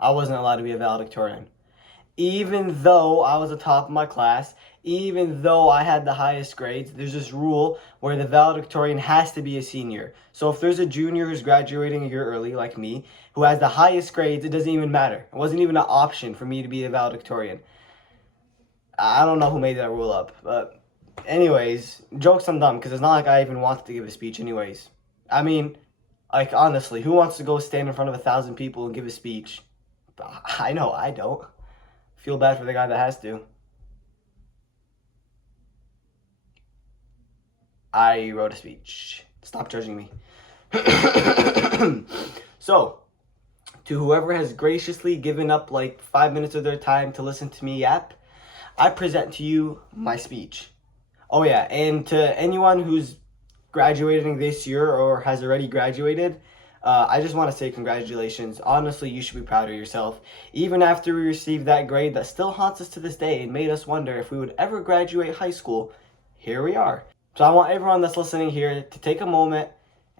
I wasn't allowed to be a valedictorian. Even though I was the top of my class, even though I had the highest grades, there's this rule where the valedictorian has to be a senior. So if there's a junior who's graduating a year early, like me, who has the highest grades, it doesn't even matter. It wasn't even an option for me to be a valedictorian. I don't know who made that rule up, but anyways, jokes on them, because it's not like I even wanted to give a speech anyways. I mean, like, honestly, who wants to go stand in front of 1,000 people and give a speech? I know I don't. Feel bad for the guy that has to. I wrote a speech. Stop judging me. So, to whoever has graciously given up like 5 minutes of their time to listen to me yap, I present to you my speech. Oh yeah, and to anyone who's graduating this year or has already graduated, I just want to say congratulations. Honestly, you should be proud of yourself. Even after we received that grade that still haunts us to this day and made us wonder if we would ever graduate high school, here we are. So I want everyone that's listening here to take a moment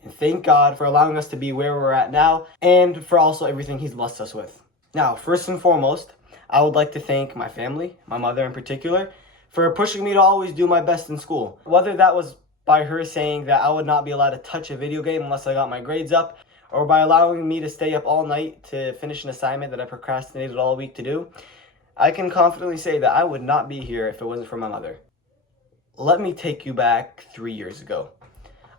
and thank God for allowing us to be where we're at now and for also everything He's blessed us with. Now, first and foremost, I would like to thank my family, my mother in particular, for pushing me to always do my best in school. Whether that was by her saying that I would not be allowed to touch a video game unless I got my grades up, or by allowing me to stay up all night to finish an assignment that I procrastinated all week to do, I can confidently say that I would not be here if it wasn't for my mother. Let me take you back 3 years ago.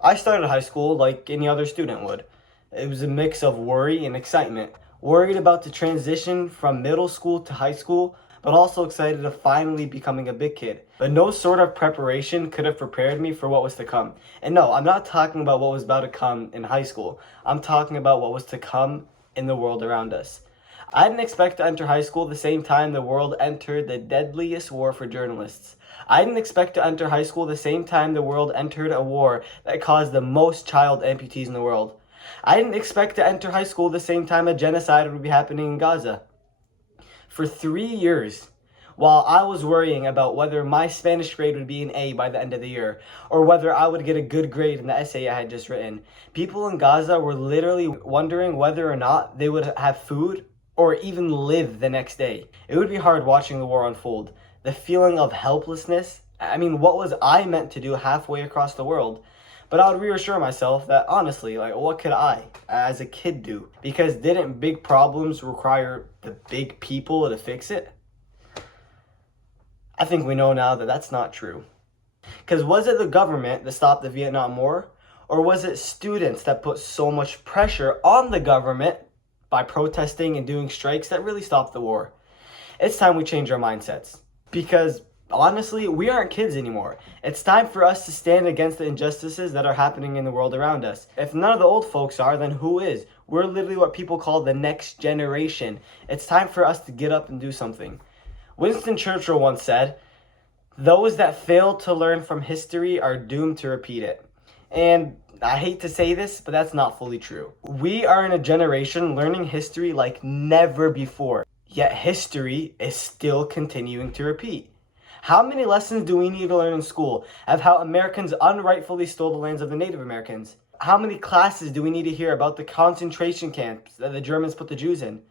I started high school like any other student would. It was a mix of worry and excitement. Worried about the transition from middle school to high school, but also excited of finally becoming a big kid. But no sort of preparation could have prepared me for what was to come. And no, I'm not talking about what was about to come in high school. I'm talking about what was to come in the world around us. I didn't expect to enter high school the same time the world entered the deadliest war for journalists. I didn't expect to enter high school the same time the world entered a war that caused the most child amputees in the world. I didn't expect to enter high school the same time a genocide would be happening in Gaza. For 3 years, while I was worrying about whether my Spanish grade would be an A by the end of the year, or whether I would get a good grade in the essay I had just written, people in Gaza were literally wondering whether or not they would have food or even live the next day. It would be hard watching the war unfold. The feeling of helplessness. I mean, what was I meant to do halfway across the world? But I would reassure myself that honestly, like, what could I, as a kid, do? Because didn't big problems require the big people to fix it? I think we know now that that's not true. Because was it the government that stopped the Vietnam War? Or was it students that put so much pressure on the government by protesting and doing strikes that really stopped the war? It's time we change our mindsets. Because honestly, we aren't kids anymore. It's time for us to stand against the injustices that are happening in the world around us. If none of the old folks are, then who is? We're literally what people call the next generation. It's time for us to get up and do something. Winston Churchill once said, "Those that fail to learn from history are doomed to repeat it." And I hate to say this, but that's not fully true. We are in a generation learning history like never before. Yet history is still continuing to repeat. How many lessons do we need to learn in school of how Americans unrightfully stole the lands of the Native Americans? How many classes do we need to hear about the concentration camps that the Germans put the Jews in?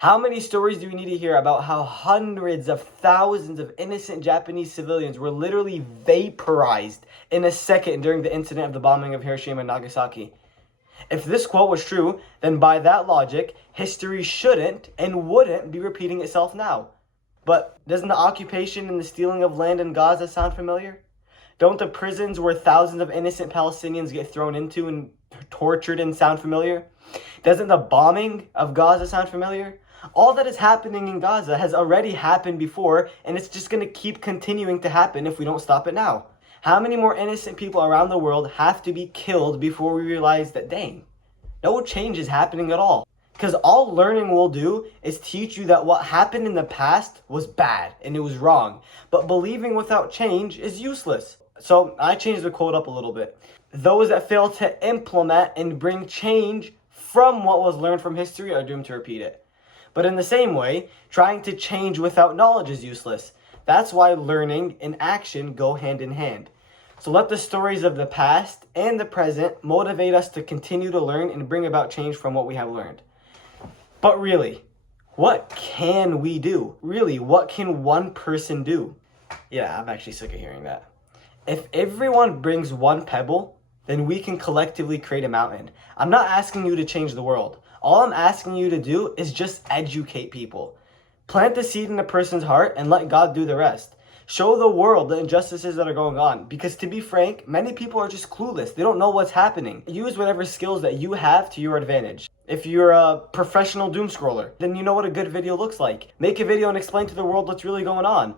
How many stories do we need to hear about how hundreds of thousands of innocent Japanese civilians were literally vaporized in a second during the incident of the bombing of Hiroshima and Nagasaki? If this quote was true, then by that logic, history shouldn't and wouldn't be repeating itself now. But doesn't the occupation and the stealing of land in Gaza sound familiar? Don't the prisons where thousands of innocent Palestinians get thrown into and tortured and sound familiar? Doesn't the bombing of Gaza sound familiar? All that is happening in Gaza has already happened before, and it's just going to keep continuing to happen if we don't stop it now. How many more innocent people around the world have to be killed before we realize that, dang, no change is happening at all? Because all learning will do is teach you that what happened in the past was bad and it was wrong. But believing without change is useless. So I changed the quote up a little bit. Those that fail to implement and bring change from what was learned from history are doomed to repeat it. But in the same way, trying to change without knowledge is useless. That's why learning and action go hand in hand. So let the stories of the past and the present motivate us to continue to learn and bring about change from what we have learned. But really, What can we do? Really, what can one person do? Yeah, I'm actually sick of hearing that. If everyone brings one pebble, then we can collectively create a mountain. I'm not asking you to change the world. All I'm asking you to do is just educate people. Plant the seed in a person's heart and let God do the rest. Show the world the injustices that are going on. Because to be frank, many people are just clueless. They don't know what's happening. Use whatever skills that you have to your advantage. If you're a professional doom scroller, then you know what a good video looks like. Make a video and explain to the world what's really going on.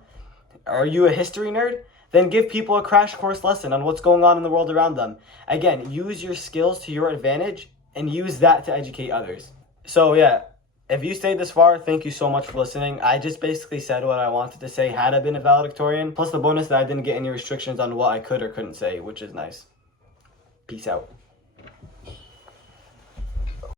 Are you a history nerd? Then give people a crash course lesson on what's going on in the world around them. Again, use your skills to your advantage and use that to educate others. So yeah, if you stayed this far, thank you so much for listening. I just basically said what I wanted to say had I been a valedictorian, plus the bonus that I didn't get any restrictions on what I could or couldn't say, which is nice. Peace out.